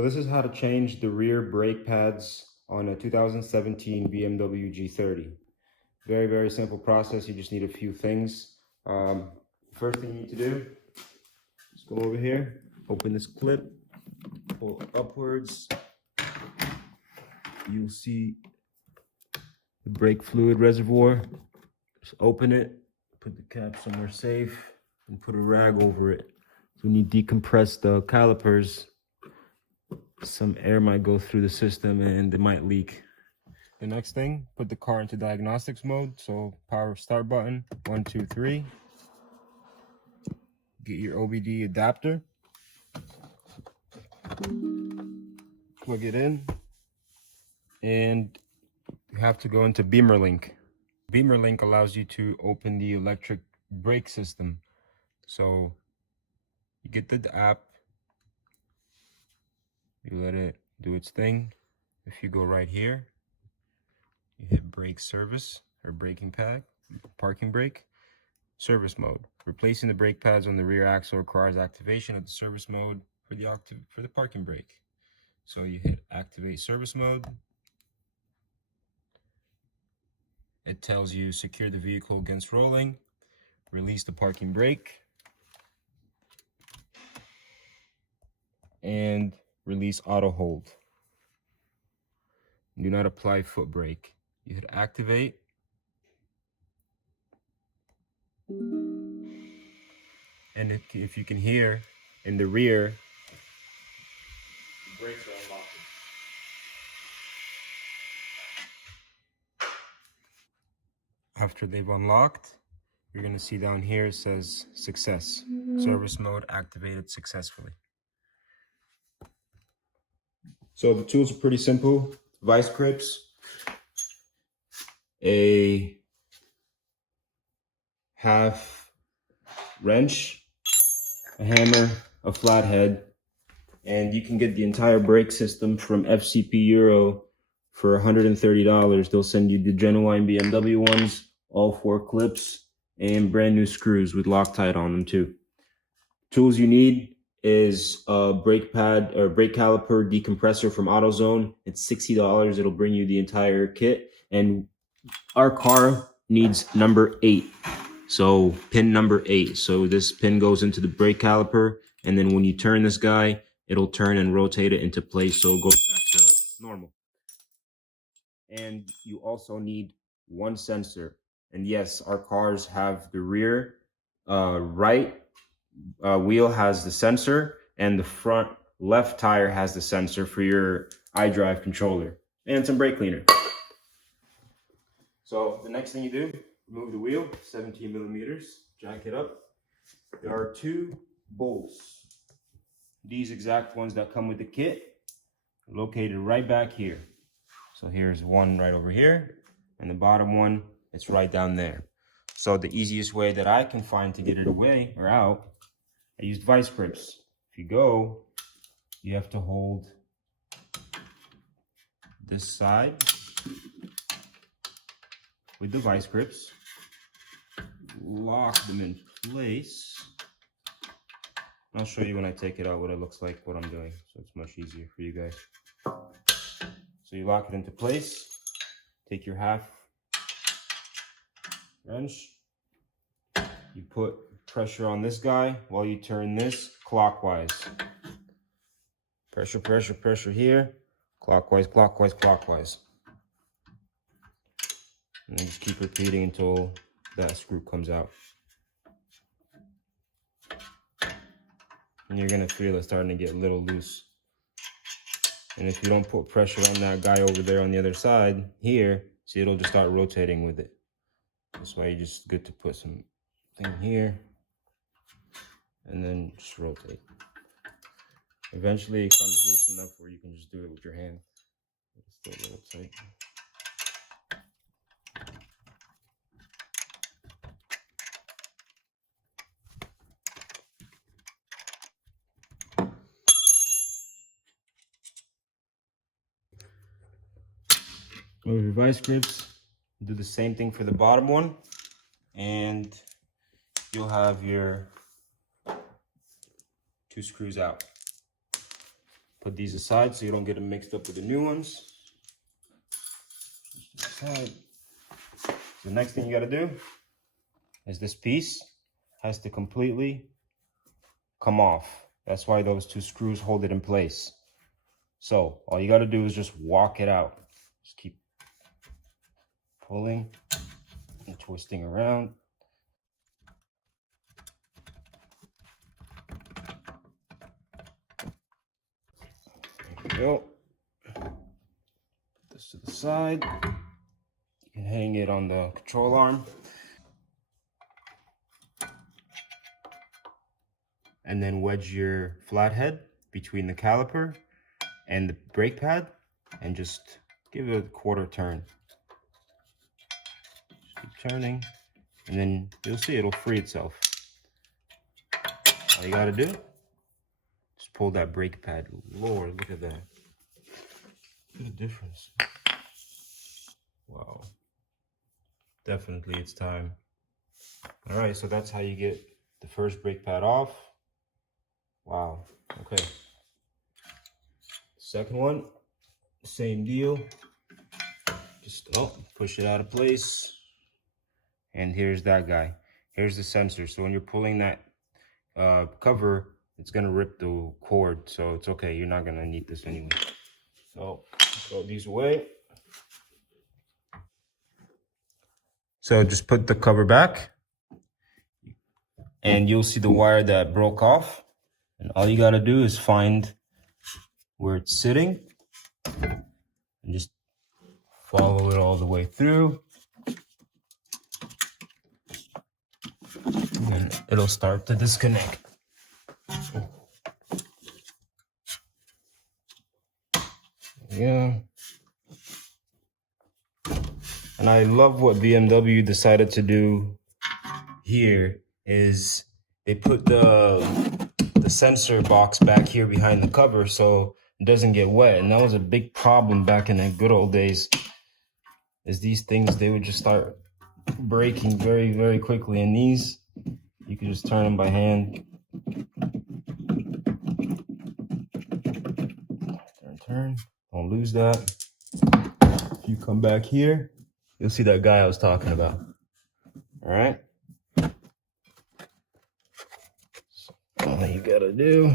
So this is how to change the rear brake pads on a 2017 BMW G30. Very, very simple process. You just need a few things. First thing you need to do is go over here, open this clip, pull upwards. You'll see the brake fluid reservoir. Just open it, put the cap somewhere safe, and put a rag over it. So when you decompress the calipers, some air might go through the system and it might leak. The next thing, put the car into diagnostics mode. So power start button, 1, 2, 3. Get your OBD adapter. Plug it in. And you have to go into Beamer Link. Beamer Link allows you to open the electric brake system. So you get the app. You let it do its thing. If you go right here, you hit brake service or braking pad, parking brake, service mode. Replacing the brake pads on the rear axle requires activation of the service mode for the parking brake. So you hit activate service mode. It tells you secure the vehicle against rolling, release the parking brake, and release auto hold. Do not apply foot brake. You hit activate. And if you can hear in the rear, the brakes are unlocking. After they've unlocked, you're going to see down here it says success. Service mode activated successfully. So the tools are pretty simple. Vice grips, a half wrench, a hammer, a flathead, and you can get the entire brake system from FCP Euro for $130. They'll send you the genuine BMW ones, all 4 clips, and brand new screws with Loctite on them too. Tools you need is a brake pad or brake caliper decompressor from AutoZone. It's $60. It'll bring you the entire kit. And our car needs number 8. So pin number 8. So this pin goes into the brake caliper. And then when you turn this guy, it'll turn and rotate it into place. So it goes back to normal. And you also need 1 sensor. And yes, our cars have the rear right wheel has the sensor, and the front left tire has the sensor for your iDrive controller and some brake cleaner. So the next thing you do, remove the wheel, 17 millimeters, jack it up. There are 2 bolts, these exact ones that come with the kit, located right back here. So here's one right over here, and the bottom one, it's right down there. So the easiest way that I can find to get it away or out, I used vice grips. If you go, you have to hold this side with the vice grips, lock them in place. I'll show you when I take it out what it looks like, what I'm doing, so it's much easier for you guys. So you lock it into place, take your half wrench, you put pressure on this guy while you turn this clockwise. Pressure, pressure, pressure here. Clockwise, clockwise, clockwise. And then just keep repeating until that screw comes out. And you're gonna feel it starting to get a little loose. And if you don't put pressure on that guy over there on the other side, here, see, it'll just start rotating with it. That's why you're just good to put some thing here. And then just rotate. Eventually it comes loose enough where you can just do it with your hand. It's still a little tight. With your vice grips, do the same thing for the bottom one, and you'll have your 2 screws out. Put these aside so you don't get them mixed up with the new ones. Aside. The next thing you got to do is this piece has to completely come off. That's why those two screws hold it in place. So all you got to do is just walk it out. Just keep pulling and twisting around. There you go. Put this to the side. You can hang it on the control arm. And then wedge your flathead between the caliper and the brake pad and just give it a quarter turn. Just keep turning and then you'll see it'll free itself. All you gotta do, just pull that brake pad. Lord, look at that. Look at the difference. Wow. Definitely it's time. All right, so that's how you get the first brake pad off. Wow, okay. Second one, same deal. Just push it out of place. And here's that guy. Here's the sensor. So when you're pulling that cover, it's gonna rip the cord. So it's okay, you're not gonna need this anyway. So throw these away. So just put the cover back and you'll see the wire that broke off. And all you gotta do is find where it's sitting and just follow it all the way through. And it'll start to disconnect. Yeah. And I love what BMW decided to do here is they put the sensor box back here behind the cover so it doesn't get wet. And that was a big problem back in the good old days, is these things, they would just start breaking very, very quickly. And these, you can just turn them by hand. Turn. Don't lose that. If you come back here, you'll see that guy I was talking about. All right. All you gotta do,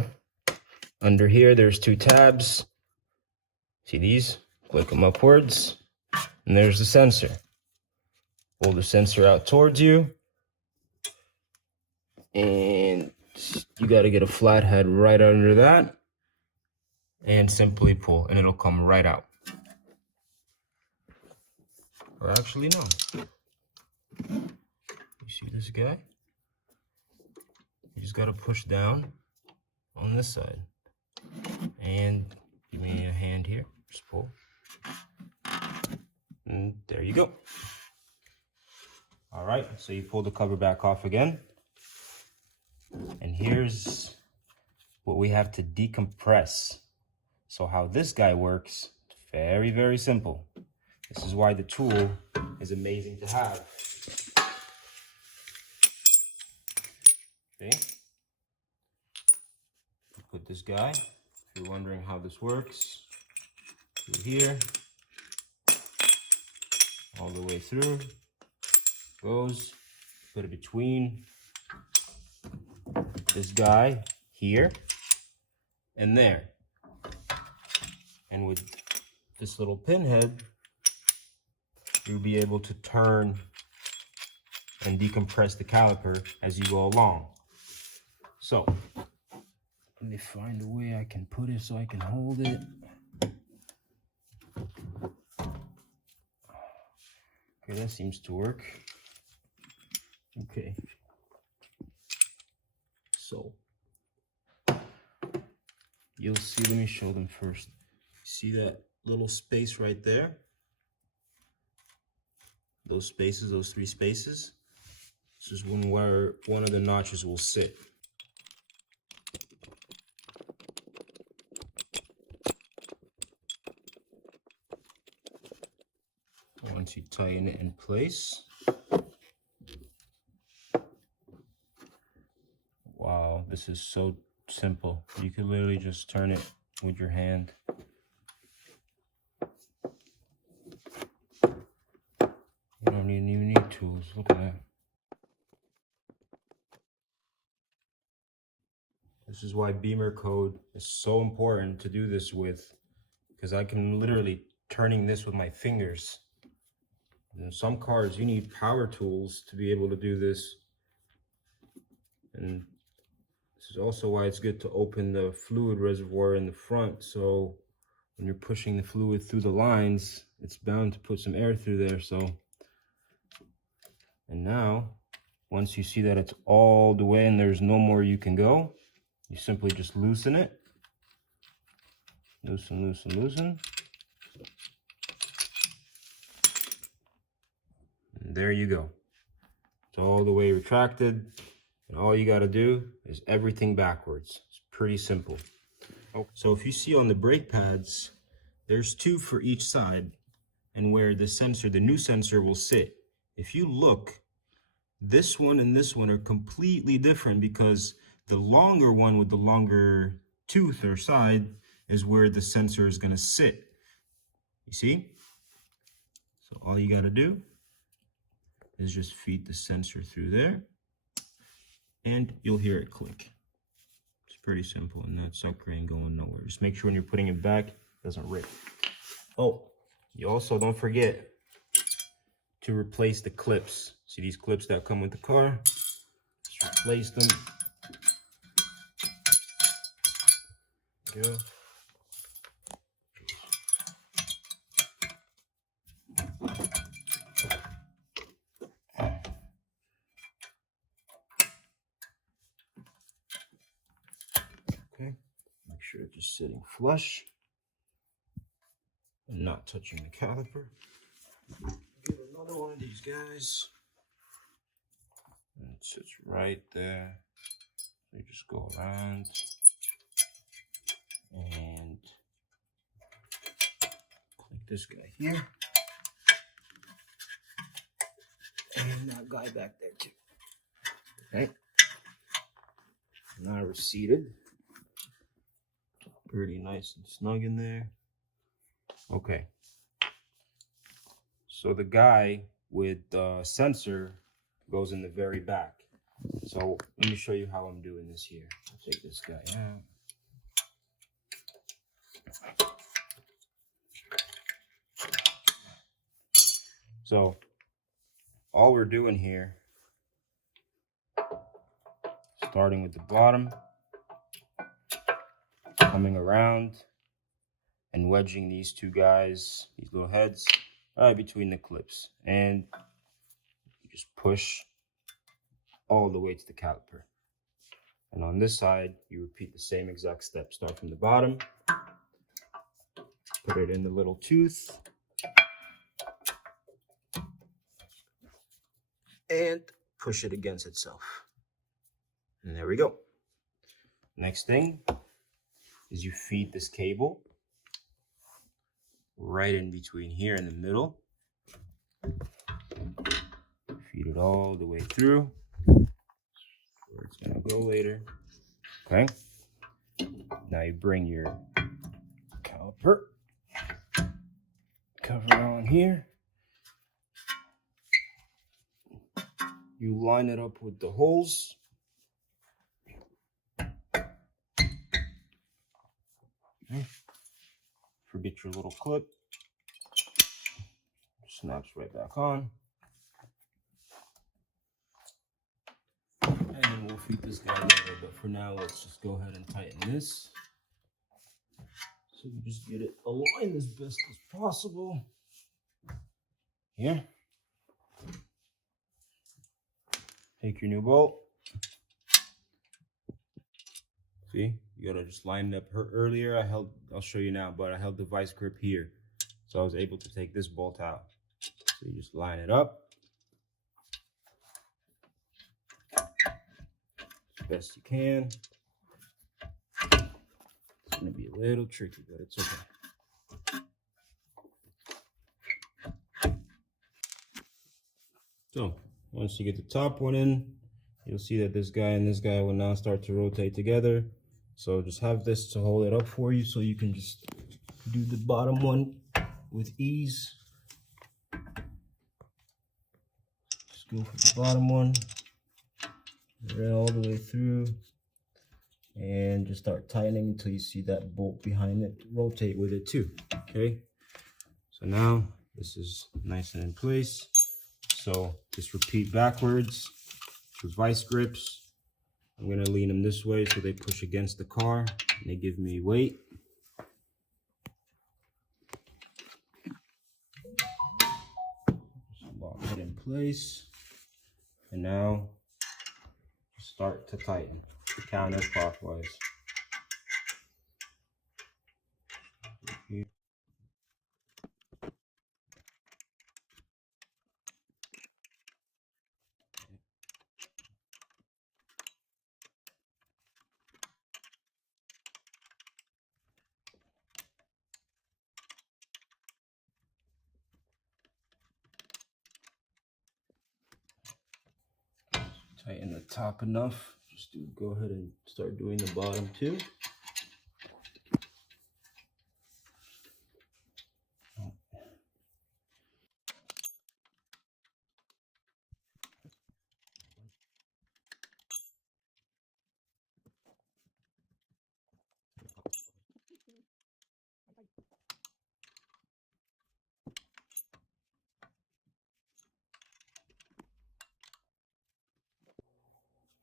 under here, there's two tabs. See these? Click them upwards. And there's the sensor. Pull the sensor out towards you. And you gotta get a flathead right under that. And simply pull, and it'll come right out. Or actually, no. You see this guy? You just gotta push down on this side. And give me a hand here, just pull. And there you go. All right, so you pull the cover back off again. And here's what we have to decompress. So how this guy works, very, very simple. This is why the tool is amazing to have. Okay. Put this guy, if you're wondering how this works, through here, all the way through, goes, put it between this guy here and there. And with this little pinhead, you'll be able to turn and decompress the caliper as you go along. So, let me find a way I can put it so I can hold it. Okay, that seems to work. Okay. So, you'll see, let me show them first. See that little space right there? Those spaces, those three spaces. This is where one of the notches will sit. Once you tighten it in place. Wow, this is so simple. You can literally just turn it with your hand. You don't even need tools. Look at that. This is why Beamer code is so important to do this with, because I can literally turning this with my fingers. In some cars, you need power tools to be able to do this. And this is also why it's good to open the fluid reservoir in the front. So when you're pushing the fluid through the lines, it's bound to put some air through there. So, and now, once you see that it's all the way and there's no more you can go, you simply just loosen it. Loosen, loosen, loosen. And there you go. It's all the way retracted. And all you got to do is everything backwards. It's pretty simple. So if you see on the brake pads, there's 2 for each side, and where the sensor, the new sensor, will sit. If you look, this one and this one are completely different, because the longer one with the longer tooth or side is where the sensor is going to sit. You see? So all you got to do is just feed the sensor through there, and you'll hear it click. It's pretty simple, and that sucker ain't going nowhere. Just make sure when you're putting it back, it doesn't rip. Oh, you also don't forget to replace the clips. See these clips that come with the car? Just replace them. There you go. Okay, make sure it's just sitting flush and not touching the caliper. Get another one of these guys. And it sits right there. You just go around and click this guy here. And that guy back there too. Okay. Now we're seated. Pretty nice and snug in there. Okay. So the guy with the sensor goes in the very back. So let me show you how I'm doing this here. I'll take this guy out. So all we're doing here, starting with the bottom, coming around and wedging these 2 guys, these little heads, right between the clips. And you just push all the way to the caliper. And on this side, you repeat the same exact step. Start from the bottom, put it in the little tooth, and push it against itself. And there we go. Next thing is you feed this cable right in between here in the middle. Feed it all the way through. Where it's gonna go later. Okay. Now you bring your caliper, cover it on here. You line it up with the holes. Okay. Forget your little clip. Snaps right back on. And then we'll feed this guy later, but for now, let's just go ahead and tighten this. So we just get it aligned as best as possible. Here. Take your new bolt. See, you gotta just line it up. Earlier, I'll show you now, but I held the vice grip here. So I was able to take this bolt out. So you just line it up as best you can. It's gonna be a little tricky, but it's okay. So once you get the top one in, you'll see that this guy and this guy will now start to rotate together. So just have this to hold it up for you so you can just do the bottom one with ease. Just go for the bottom one, right all the way through, and just start tightening until you see that bolt behind it. Rotate with it too, okay? So now this is nice and in place. So just repeat backwards with vice grips. I'm gonna lean them this way so they push against the car and they give me weight. Just lock it in place. And now start to tighten counterclockwise. Tighten the top enough. Just go ahead and start doing the bottom too.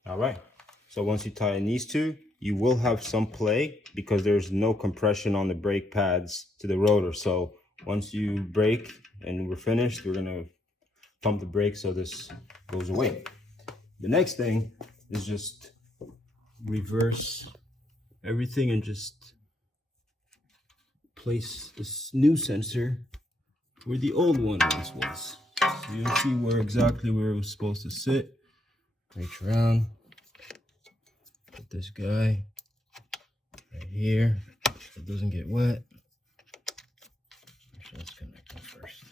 All right. So once you tighten these two, you will have some play because there's no compression on the brake pads to the rotor. So once you brake and we're finished, we're gonna pump the brakes so this goes away. The next thing is just reverse everything and just place this new sensor where the old one once was. So you'll see exactly where it was supposed to sit. Reach around, put this guy right here so it doesn't get wet. Actually, let's connect them first.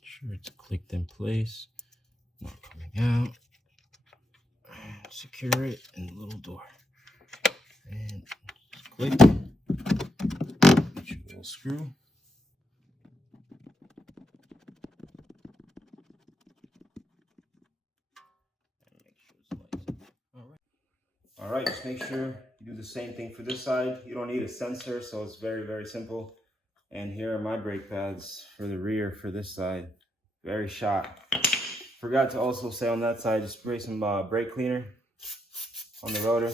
Sure it's clicked in place, not coming out. And secure it in the little door. And just click. Get your little screw. And make sure it's nice. All right, just make sure you do the same thing for this side. You don't need a sensor, so it's very, very simple. And here are my brake pads for the rear for this side. Very shot. Forgot to also say on that side, just spray some brake cleaner on the rotor.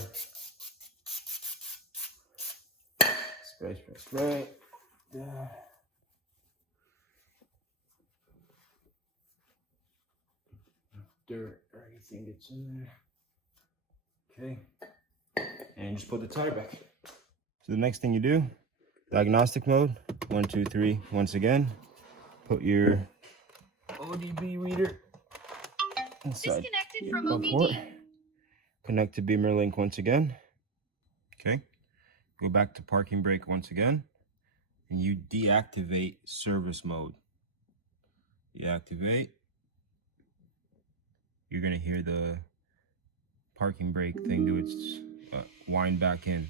Spray, spray, spray. Yeah. Dirt or anything gets in there. Okay. And just put the tire back. So the next thing you do, diagnostic mode, 1, 2, 3, once again. Put your ODB reader inside. Disconnected from OBD. Connect to Beamer Link once again. Okay. Go back to parking brake once again. And you deactivate service mode. Deactivate. You're going to hear the parking brake thing do its wind back in.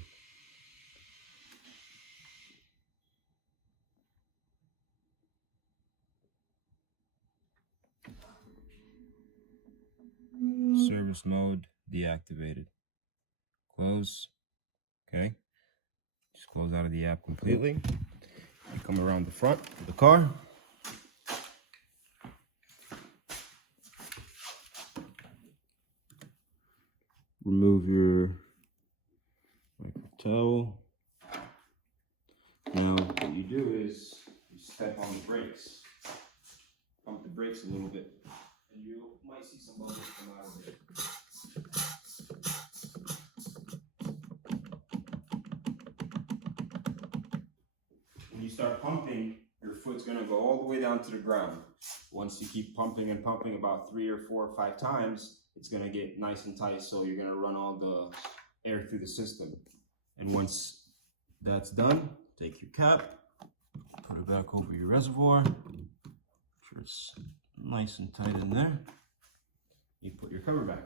Service mode deactivated. Close. Okay. Just close out of the app completely. You come around the front of the car. Remove your micro towel. Now what you do is you step on the brakes. Pump the brakes a little bit. And you might see some bubbles come out of it. When you start pumping, your foot's going to go all the way down to the ground. Once you keep pumping and pumping about 3 or 4 or 5 times, it's going to get nice and tight, so you're going to run all the air through the system. And once that's done, take your cap, put it back over your reservoir. Make sure it's nice and tight in there. You put your cover back.